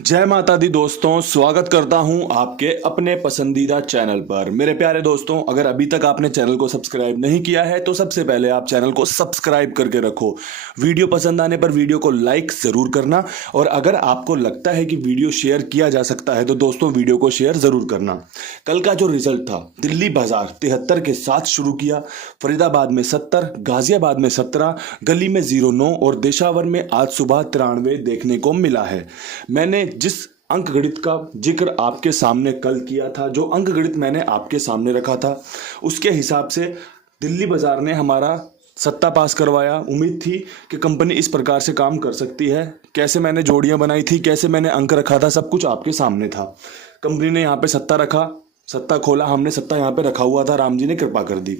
जय माता दी दोस्तों, स्वागत करता हूं आपके अपने पसंदीदा चैनल पर। मेरे प्यारे दोस्तों, अगर अभी तक आपने चैनल को सब्सक्राइब नहीं किया है तो सबसे पहले आप चैनल को सब्सक्राइब करके रखो। वीडियो पसंद आने पर वीडियो को लाइक जरूर करना, और अगर आपको लगता है कि वीडियो शेयर किया जा सकता है तो दोस्तों वीडियो को शेयर जरूर करना। कल का जो रिजल्ट था, दिल्ली बाजार 73 के साथ शुरू किया, फरीदाबाद में 70, गाजियाबाद में 17, गली में 09 और देशावर में आज सुबह 93 देखने को मिला है। मैंने जिस अंक गणित का जिक्र आपके सामने कल किया था, जो अंक गणित मैंने आपके सामने रखा था, उसके हिसाब से दिल्ली बाजार ने हमारा सत्ता पास करवाया। उम्मीद थी कि कंपनी इस प्रकार से काम कर सकती है। कैसे मैंने जोड़ियां बनाई थी, कैसे मैंने अंक रखा था, सब कुछ आपके सामने था। कंपनी ने यहाँ पे सत्ता रखा, सत्ता खोला, हमने सत्ता यहाँ पे रखा हुआ था, राम जी ने कृपा कर दी।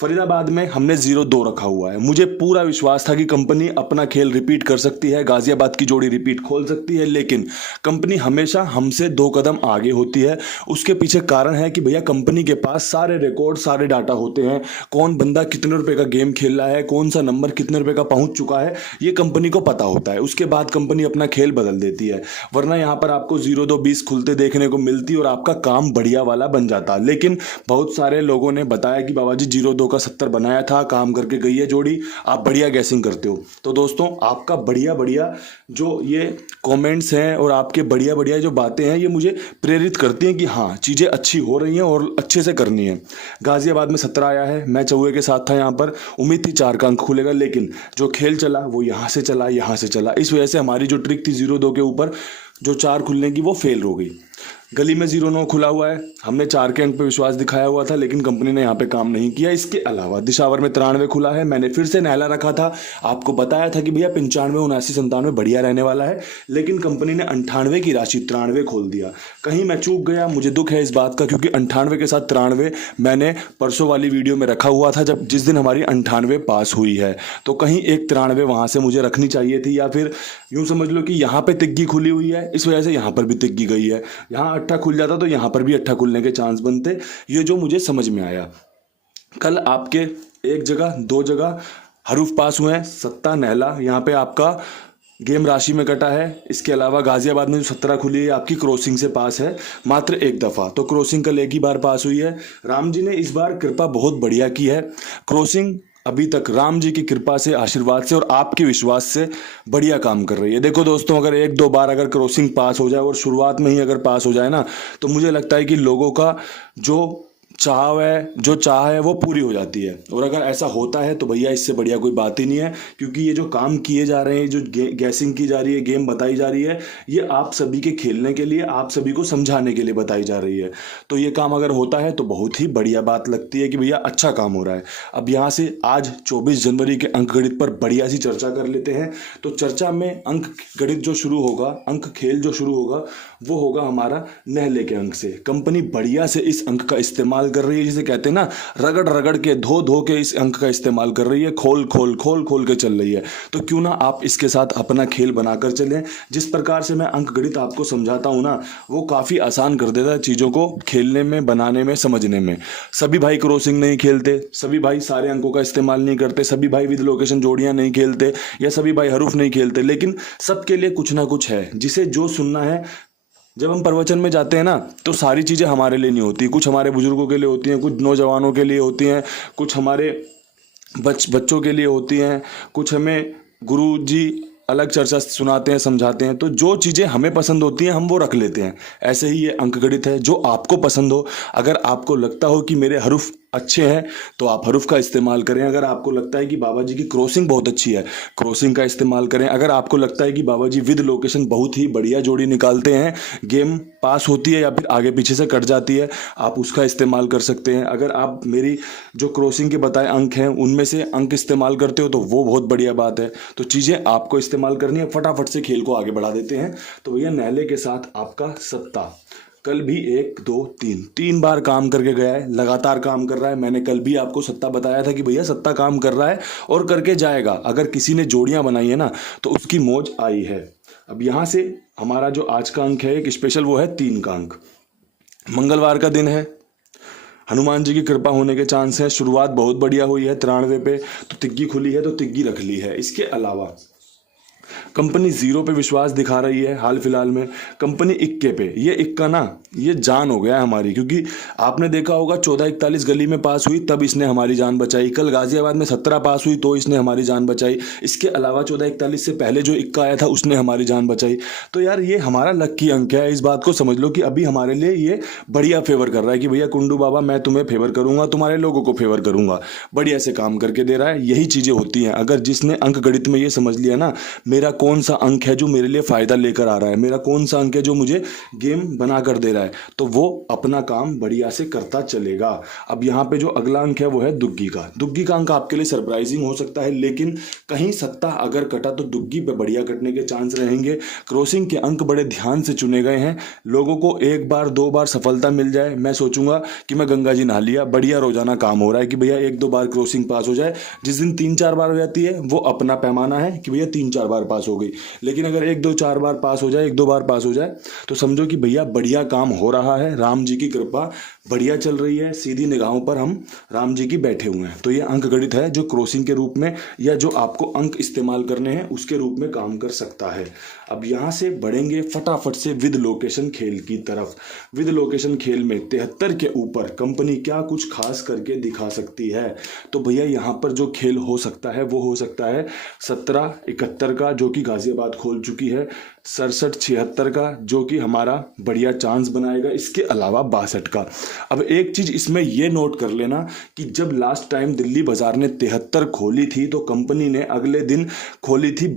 फरीदाबाद में हमने 0-2 रखा हुआ है। मुझे पूरा विश्वास था कि कंपनी अपना खेल रिपीट कर सकती है, गाजियाबाद की जोड़ी रिपीट खोल सकती है, लेकिन कंपनी हमेशा हमसे 2 कदम आगे होती है। उसके पीछे कारण है कि भैया कंपनी के पास सारे रिकॉर्ड, सारे डाटा होते हैं। कौन बंदा कितने रुपए का गेम खेल रहा है, कौन सा नंबर कितने रुपए का पहुंच चुका है, ये कंपनी को पता होता है। उसके बाद कंपनी अपना खेल बदल देती है, वरना यहाँ पर आपको 0-2-20 खुलते देखने को मिलती और आपका काम बढ़िया वाला बन जाता। लेकिन बहुत सारे लोगों ने बताया कि बाबा जी 0-2 का 70 बनाया था, काम करके गई है जोड़ी, आप बढ़िया गैसिंग करते हो। तो दोस्तों, आपका बढ़िया बढ़िया जो ये कमेंट्स हैं और आपके बढ़िया बढ़िया जो बातें हैं, ये मुझे प्रेरित करती हैं कि हाँ, चीज़ें अच्छी हो रही हैं और अच्छे से करनी है। गाजियाबाद में 17 आया है, मैं चौहे के साथ था यहाँ पर। उम्मीद थी 4 का अंक खुलेगा, लेकिन जो खेल चला वो यहाँ से चला, यहाँ से चला। इस वजह से हमारी जो ट्रिक थी 0-2 के ऊपर जो 4 खुलने की, वो फेल हो गई। गली में 0-9 खुला हुआ है, हमने 4 के अंक पे विश्वास दिखाया हुआ था, लेकिन कंपनी ने यहाँ पे काम नहीं किया। इसके अलावा दिशावर में 93 खुला है, मैंने फिर से नहला रखा था, आपको बताया था कि भैया 95, 79, 97 बढ़िया रहने वाला है, लेकिन कंपनी ने 98 की राशि 93 खोल दिया। कहीं मैं चूक गया, मुझे दुख है इस बात का, क्योंकि 98 के साथ 93 मैंने परसों वाली वीडियो में रखा हुआ था, जब जिस दिन हमारी 98 पास हुई है। तो कहीं एक 93 वहां से मुझे रखनी चाहिए थी, या फिर यूं समझ लो कि यहाँ पे तिग्गी खुली हुई है, इस वजह से यहाँ पर भी तिग्गी गई है। यहाँ अट्ठा खुल जाता तो यहाँ पर भी अट्ठा खुलने के चांस बनते। ये जो मुझे समझ में आया। कल आपके एक जगह 2 जगह हरूफ पास हुए हैं, सत्ता नहला यहाँ पे आपका गेम राशि में कटा है। इसके अलावा गाजियाबाद में जो 17 खुली है आपकी क्रॉसिंग से पास है मात्र 1 दफा, तो क्रॉसिंग कल एक ही बार पास हुई है। राम जी ने इस बार कृपा बहुत बढ़िया की है। क्रॉसिंग अभी तक राम जी की कृपा से, आशीर्वाद से और आपके विश्वास से बढ़िया काम कर रही है। देखो दोस्तों, अगर 1-2 बार अगर क्रॉसिंग पास हो जाए और शुरुआत में ही अगर पास हो जाए ना, तो मुझे लगता है कि लोगों का जो चाह है वो पूरी हो जाती है। और अगर ऐसा होता है तो भैया इससे बढ़िया कोई बात ही नहीं है, क्योंकि ये जो काम किए जा रहे हैं, जो गैसिंग की जा रही है, गेम बताई जा रही है, ये आप सभी के खेलने के लिए, आप सभी को समझाने के लिए बताई जा रही है। तो ये काम अगर होता है तो बहुत ही बढ़िया बात लगती है कि भैया अच्छा काम हो रहा है। अब यहाँ से आज 24 जनवरी के अंक गणित पर बढ़िया सी चर्चा कर लेते हैं। तो चर्चा में अंक गणित जो शुरू होगा, अंक खेल जो शुरू होगा, वो होगा हमारा नहले के अंक से। कंपनी बढ़िया से इस अंक का इस्तेमाल कर रही है, जिसे कहते हैं ना, रगड़ रगड़ के, धो धो के इस अंक का इस्तेमाल कर रही है, खोल खोल खोल खोल के चल रही है। तो क्यों ना आप इसके साथ अपना खेल बनाकर चलें। जिस प्रकार से मैं अंक गणित आपको समझाता हूं ना, वो काफ़ी आसान कर देता है चीज़ों को खेलने में, बनाने में, समझने में। सभी भाई क्रॉसिंग नहीं खेलते, सभी भाई सारे अंकों का इस्तेमाल नहीं करते, सभी भाई विद लोकेशन जोड़ियां नहीं खेलते, या सभी भाई हरूफ नहीं खेलते, लेकिन सबके लिए कुछ ना कुछ है जिसे जो सुनना है। जब हम प्रवचन में जाते हैं ना, तो सारी चीज़ें हमारे लिए नहीं होती, कुछ हमारे बुजुर्गों के लिए होती हैं, कुछ नौजवानों के लिए होती हैं, कुछ हमारे बच्चों के लिए होती हैं, कुछ हमें गुरु जी अलग चर्चा सुनाते हैं, समझाते हैं। तो जो चीज़ें हमें पसंद होती हैं हम वो रख लेते हैं। ऐसे ही ये अंकगणित है, जो आपको पसंद हो। अगर आपको लगता हो कि मेरे हरूफ अच्छे हैं तो आप हरूफ का इस्तेमाल करें। अगर आपको लगता है कि बाबा जी की क्रॉसिंग बहुत अच्छी है, क्रॉसिंग का इस्तेमाल करें। अगर आपको लगता है कि बाबा जी विद लोकेशन बहुत ही बढ़िया जोड़ी निकालते हैं, गेम पास होती है या फिर आगे पीछे से कट जाती है, आप उसका इस्तेमाल कर सकते हैं। अगर आप मेरी जो क्रॉसिंग के बताए अंक हैं उनमें से अंक इस्तेमाल करते हो तो वो बहुत बढ़िया बात है। तो चीज़ें आपको इस्तेमाल करनी है, फटाफट से खेल को आगे बढ़ा देते हैं। तो भैया नहले के साथ आपका सत्ता कल भी 1-2-3 बार काम करके गया है, लगातार काम कर रहा है। मैंने कल भी आपको सत्ता बताया था कि भैया सत्ता काम कर रहा है और करके जाएगा। अगर किसी ने जोड़ियां बनाई है ना, तो उसकी मौज आई है। अब यहाँ से हमारा जो आज का अंक है एक स्पेशल, वो है 3 का अंक। मंगलवार का दिन है, हनुमान जी की कृपा होने के चांस है। शुरुआत बहुत बढ़िया हुई है 93 पे, तो तिग्गी खुली है तो तिग्गी रख ली है। इसके अलावा कंपनी जीरो पे विश्वास दिखा रही है हाल फिलहाल में, कंपनी इक्के पे। ये इक्का ना ये जान हो गया है हमारी, क्योंकि आपने देखा होगा 1441 गली में पास हुई तब इसने हमारी जान बचाई, कल गाजियाबाद में 17 पास हुई तो इसने हमारी जान बचाई, इसके अलावा 1441 से पहले जो इक्का आया था उसने हमारी जान बचाई। तो यार ये हमारा लक्की अंक है, इस बात को समझ लो कि अभी हमारे लिए ये बढ़िया फेवर कर रहा है कि भैया कुंडू बाबा मैं तुम्हें फेवर करूंगा, तुम्हारे लोगों को फेवर करूंगा, बढ़िया से काम करके दे रहा है। यही चीजें होती हैं। अगर जिसने अंक गणित में ये समझ लिया ना मेरा कौन सा अंक है जो मेरे लिए फायदा लेकर आ रहा है, मेरा कौन सा अंक है जो मुझे गेम बना कर दे रहा है, तो वो अपना काम बढ़िया से करता चलेगा। अब यहाँ पे जो अगला अंक है वो है दुग्गी का। दुग्गी का अंक आपके लिए सरप्राइजिंग हो सकता है, लेकिन कहीं सत्ता अगर कटा तो दुग्गी पे बढ़िया कटने के चांस रहेंगे। क्रॉसिंग के अंक बड़े ध्यान से चुने गए हैं। लोगों को एक बार दो बार सफलता मिल जाए, मैं सोचूंगा कि मैं गंगा जी नहा लिया, बढ़िया रोजाना काम हो रहा है कि भैया एक दो बार क्रॉसिंग पास हो जाए। जिस दिन 3-4 बार हो जाती है वो अपना पैमाना है कि भैया 3-4 बार पास हो गई, लेकिन अगर 1-2-4 बार पास हो जाए, 1-2 बार पास हो जाए तो समझो कि भैया बढ़िया काम हो रहा है, राम जी की कृपा बढ़िया चल रही है, सीधी निगाहों पर हम राम जी की बैठे हुए हैं। तो ये अंक गणित है जो क्रॉसिंग के रूप में या जो आपको अंक इस्तेमाल करने हैं उसके रूप में काम कर सकता है। अब यहाँ से बढ़ेंगे फटाफट से विद लोकेशन खेल की तरफ। विद लोकेशन खेल में 73 के ऊपर कंपनी क्या कुछ खास करके दिखा सकती है, तो भैया यहाँ पर जो खेल हो सकता है वो हो सकता है 17-71 का जो कि गाजियाबाद खोल चुकी है, 67-76 का जो कि हमारा बढ़िया चांस बनाएगा, इसके अलावा 62 का। अब एक चीज इसमें यह नोट कर लेना कि जब लास्ट टाइम दिल्ली बाजार ने 73 खोली थी तो कंपनी ने अगले दिन खोली थी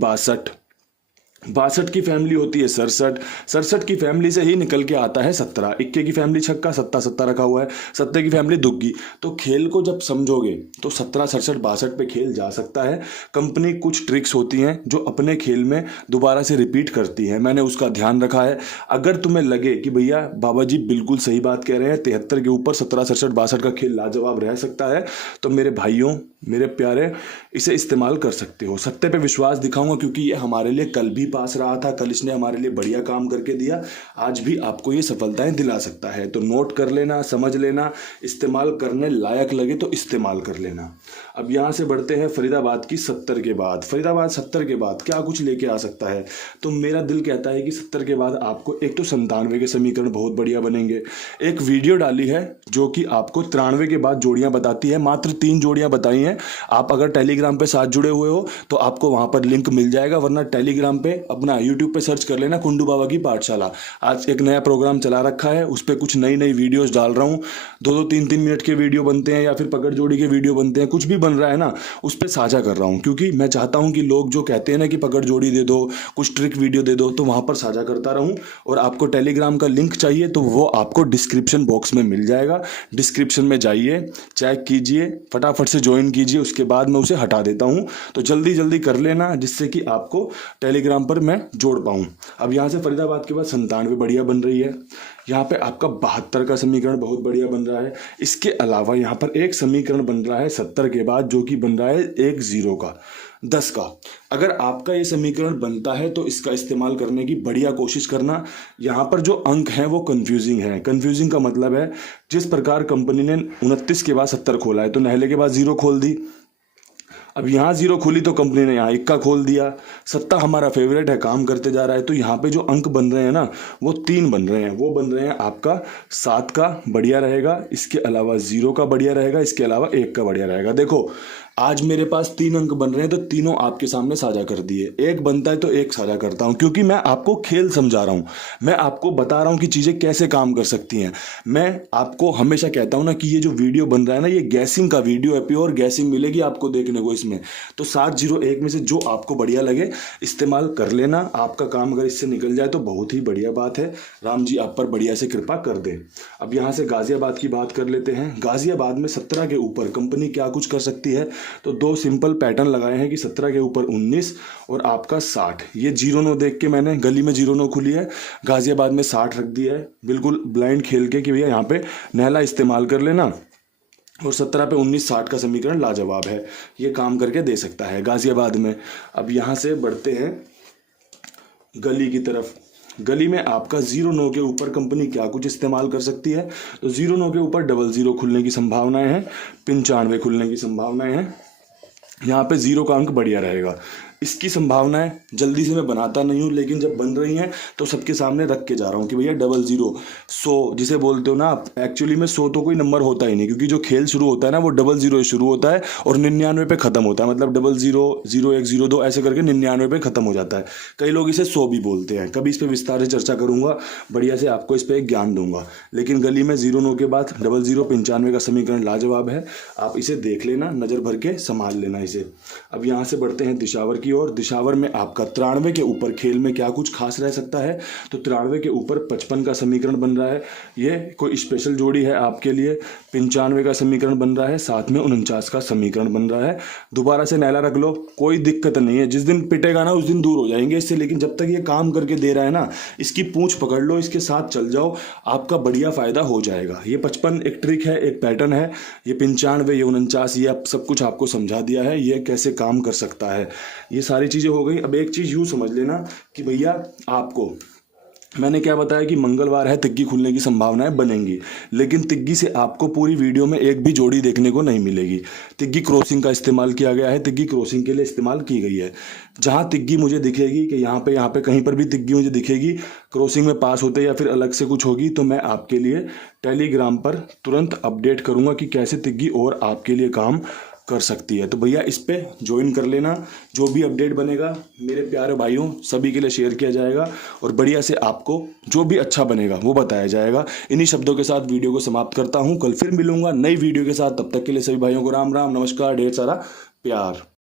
62 की फैमिली होती है 67 की फैमिली से ही निकल के आता है 17, इक्के की फैमिली छक्का, 70 रखा हुआ है, 70 की फैमिली दुग्गी। तो खेल को जब समझोगे तो 17, 67, 62 पे खेल जा सकता है। कंपनी कुछ ट्रिक्स होती हैं जो अपने खेल में दोबारा से रिपीट करती है, मैंने उसका ध्यान रखा है। अगर तुम्हें लगे कि भैया बाबा जी बिल्कुल सही बात कह रहे हैं, 73 के ऊपर 17, 67, 62 का खेल लाजवाब रह सकता है, तो मेरे भाइयों मेरे प्यारे इसे इस्तेमाल कर सकते हो। सत्ते पे विश्वास दिखाऊंगा क्योंकि ये हमारे लिए कल भी पास रहा था, कल इसने हमारे लिए बढ़िया काम करके दिया, आज भी आपको ये सफलताएं दिला सकता है। तो नोट कर लेना, समझ लेना, इस्तेमाल करने लायक लगे तो इस्तेमाल कर लेना। अब यहाँ से बढ़ते हैं फरीदाबाद की 70 के बाद। फरीदाबाद 70 के बाद क्या कुछ लेके आ सकता है, तो मेरा दिल कहता है कि 70 के बाद आपको एक तो 97 के समीकरण बहुत बढ़िया बनेंगे। एक वीडियो डाली है जो कि आपको 93 के बाद जोड़ियां बताती है, मात्र 3 जोड़ियां बताई हैं। आप अगर टेलीग्राम पे साथ जुड़े हुए हो तो आपको वहां पर लिंक मिल जाएगा, वरना टेलीग्राम पे अपना यूट्यूब पे सर्च कर लेना कुंडू बाबा की पाठशाला। आज एक नया प्रोग्राम चला रखा है, उस पर कुछ नई नई वीडियोस डाल रहा हूँ। 2-2, 3-3 मिनट के वीडियो बनते हैं या फिर पकड़ जोड़ी के वीडियो बनते हैं, कुछ भी बन रहा है ना उस पर साझा कर रहा हूँ, क्योंकि मैं चाहता हूँ कि लोग जो कहते हैं ना कि पकड़ जोड़ी दे दो, कुछ ट्रिक वीडियो दे दो, तो वहां पर साझा करता रहूँ। और आपको टेलीग्राम का लिंक चाहिए तो वो आपको डिस्क्रिप्शन बॉक्स में मिल जाएगा, डिस्क्रिप्शन में जाइए, चेक कीजिए, फटाफट से ज्वाइन कीजिए, उसके बाद मैं उसे हटा देता हूँ। तो जल्दी जल्दी कर लेना जिससे कि आपको टेलीग्राम पर मैं जोड़ पाऊँ। अब यहाँ से फरीदाबाद के बाद 97 बढ़िया बन रही है, यहाँ पे आपका 72 का समीकरण बहुत बढ़िया बन रहा है। इसके अलावा यहाँ पर एक समीकरण बन रहा है 70 के बाद जो कि बन रहा है 10 का, 10 का। अगर आपका ये समीकरण बनता है तो इसका इस्तेमाल करने की बढ़िया कोशिश करना। यहाँ पर जो अंक हैं वो कंफ्यूजिंग है। कंफ्यूजिंग का मतलब है जिस प्रकार कंपनी ने 29 के बाद 70 खोला है तो नहले के बाद 0 खोल दी, अब यहाँ 0 खोली तो कंपनी ने यहाँ इक्का खोल दिया। सत्ता हमारा फेवरेट है, काम करते जा रहा है। तो यहाँ पे जो अंक बन रहे हैं ना वो 3 बन रहे हैं, वो बन रहे हैं आपका 7 का बढ़िया रहेगा, इसके अलावा 0 का बढ़िया रहेगा, इसके अलावा 1 का बढ़िया रहेगा। देखो आज मेरे पास 3 अंक बन रहे हैं तो तीनों आपके सामने साझा कर दिए। एक बनता है तो एक साझा करता हूं क्योंकि मैं आपको खेल समझा रहा हूं, मैं आपको बता रहा हूं कि चीजें कैसे काम कर सकती हैं। मैं आपको हमेशा कहता हूं ना कि ये जो वीडियो बन रहा है ना ये गैसिंग का वीडियो है, प्योर गैसिंग मिलेगी आपको देखने को इसमें। तो 701 में से जो आपको बढ़िया लगे इस्तेमाल कर लेना। आपका काम अगर इससे निकल जाए तो बहुत ही बढ़िया बात है, राम जी आप पर बढ़िया से कृपा कर दे। अब यहाँ से गाजियाबाद की बात कर लेते हैं। गाजियाबाद में 17 के ऊपर कंपनी क्या कुछ कर सकती है, तो 2 सिंपल पैटर्न लगाए हैं कि 17 के ऊपर 19 और आपका 60। ये 0-9 देख के मैंने गली में 0-9 खुली है, गाजियाबाद में 60 रख दिया है, बिल्कुल ब्लाइंड खेल के कि भैया यहाँ पे नहला इस्तेमाल कर लेना। और 17 पे 19, 60 का समीकरण लाजवाब है, ये काम करके दे सकता है गाजियाबाद में। अब यहाँ से बढ़ते हैं गली की तरफ। गली में आपका 0-9 के ऊपर कंपनी क्या कुछ इस्तेमाल कर सकती है, तो 0-9 के ऊपर 00 खुलने की संभावनाएं हैं, 95 खुलने की संभावनाएं हैं। यहाँ पे 0 का अंक बढ़िया रहेगा, इसकी संभावनाएं जल्दी से मैं बनाता नहीं हूँ, लेकिन जब बन रही हैं तो सबके सामने रख के जा रहा हूँ कि भैया 00 100 जिसे बोलते हो ना आप, एक्चुअली में 100 तो कोई नंबर होता ही नहीं, क्योंकि जो खेल शुरू होता है ना वो 00 शुरू होता है और 99 पे खत्म होता है। मतलब 00 01 02 ऐसे करके 99 पे खत्म हो जाता है। कई लोग इसे 100 भी बोलते हैं। कभी इस पर विस्तार से चर्चा करूंगा, बढ़िया से आपको इस पर एक ज्ञान दूंगा। लेकिन गली में 09 के बाद 00 95 का समीकरण लाजवाब है, आप इसे देख लेना, नज़र भर के संभाल लेना इसे। अब यहाँ से बढ़ते हैं दिशावर की ओर। दिशावर में आपका 93 के ऊपर खेल में क्या कुछ खास रह सकता है, तो 93 के ऊपर 55 का समीकरण बन रहा है। ये कोई स्पेशल जोड़ी है आपके लिए। 95 का समीकरण बन रहा है, साथ में 49 का समीकरण बन रहा है। दोबारा से नैला रख लो, कोई दिक्कत नहीं है। जिस दिन पिटेगा ना उस दिन दूर हो जाएंगे इससे, लेकिन जब तक ये काम करके दे रहा है ना, इसकी पूंछ पकड़ लो, इसके साथ चल जाओ, आपका बढ़िया फायदा हो जाएगा। ये 55 एक ट्रिक है, एक पैटर्न है। ये 95, ये 49, ये सब कुछ आपको समझा दिया है, ये कैसे काम कर सकता है। ये सारी चीज़ें हो गई। अब एक चीज़ यूँ समझ लेना कि भैया आपको मैंने क्या बताया कि मंगलवार है, तिग्गी खुलने की संभावनाएं बनेंगी, लेकिन तिग्गी से आपको पूरी वीडियो में एक भी जोड़ी देखने को नहीं मिलेगी। तिग्गी क्रॉसिंग का इस्तेमाल किया गया है, तिग्गी क्रॉसिंग के लिए इस्तेमाल की गई है। जहां तिग्गी मुझे दिखेगी कि यहाँ पे कहीं पर भी तिग्गी मुझे दिखेगी क्रॉसिंग में पास होते या फिर अलग से कुछ होगी, तो मैं आपके लिए टेलीग्राम पर तुरंत अपडेट करूँगा कि कैसे तिग्गी और आपके लिए काम कर सकती है। तो भैया इस पे ज्वाइन कर लेना, जो भी अपडेट बनेगा मेरे प्यारे भाइयों सभी के लिए शेयर किया जाएगा और बढ़िया से आपको जो भी अच्छा बनेगा वो बताया जाएगा। इन्हीं शब्दों के साथ वीडियो को समाप्त करता हूँ। कल फिर मिलूंगा नई वीडियो के साथ, तब तक के लिए सभी भाइयों को राम राम, नमस्कार, ढेर सारा प्यार।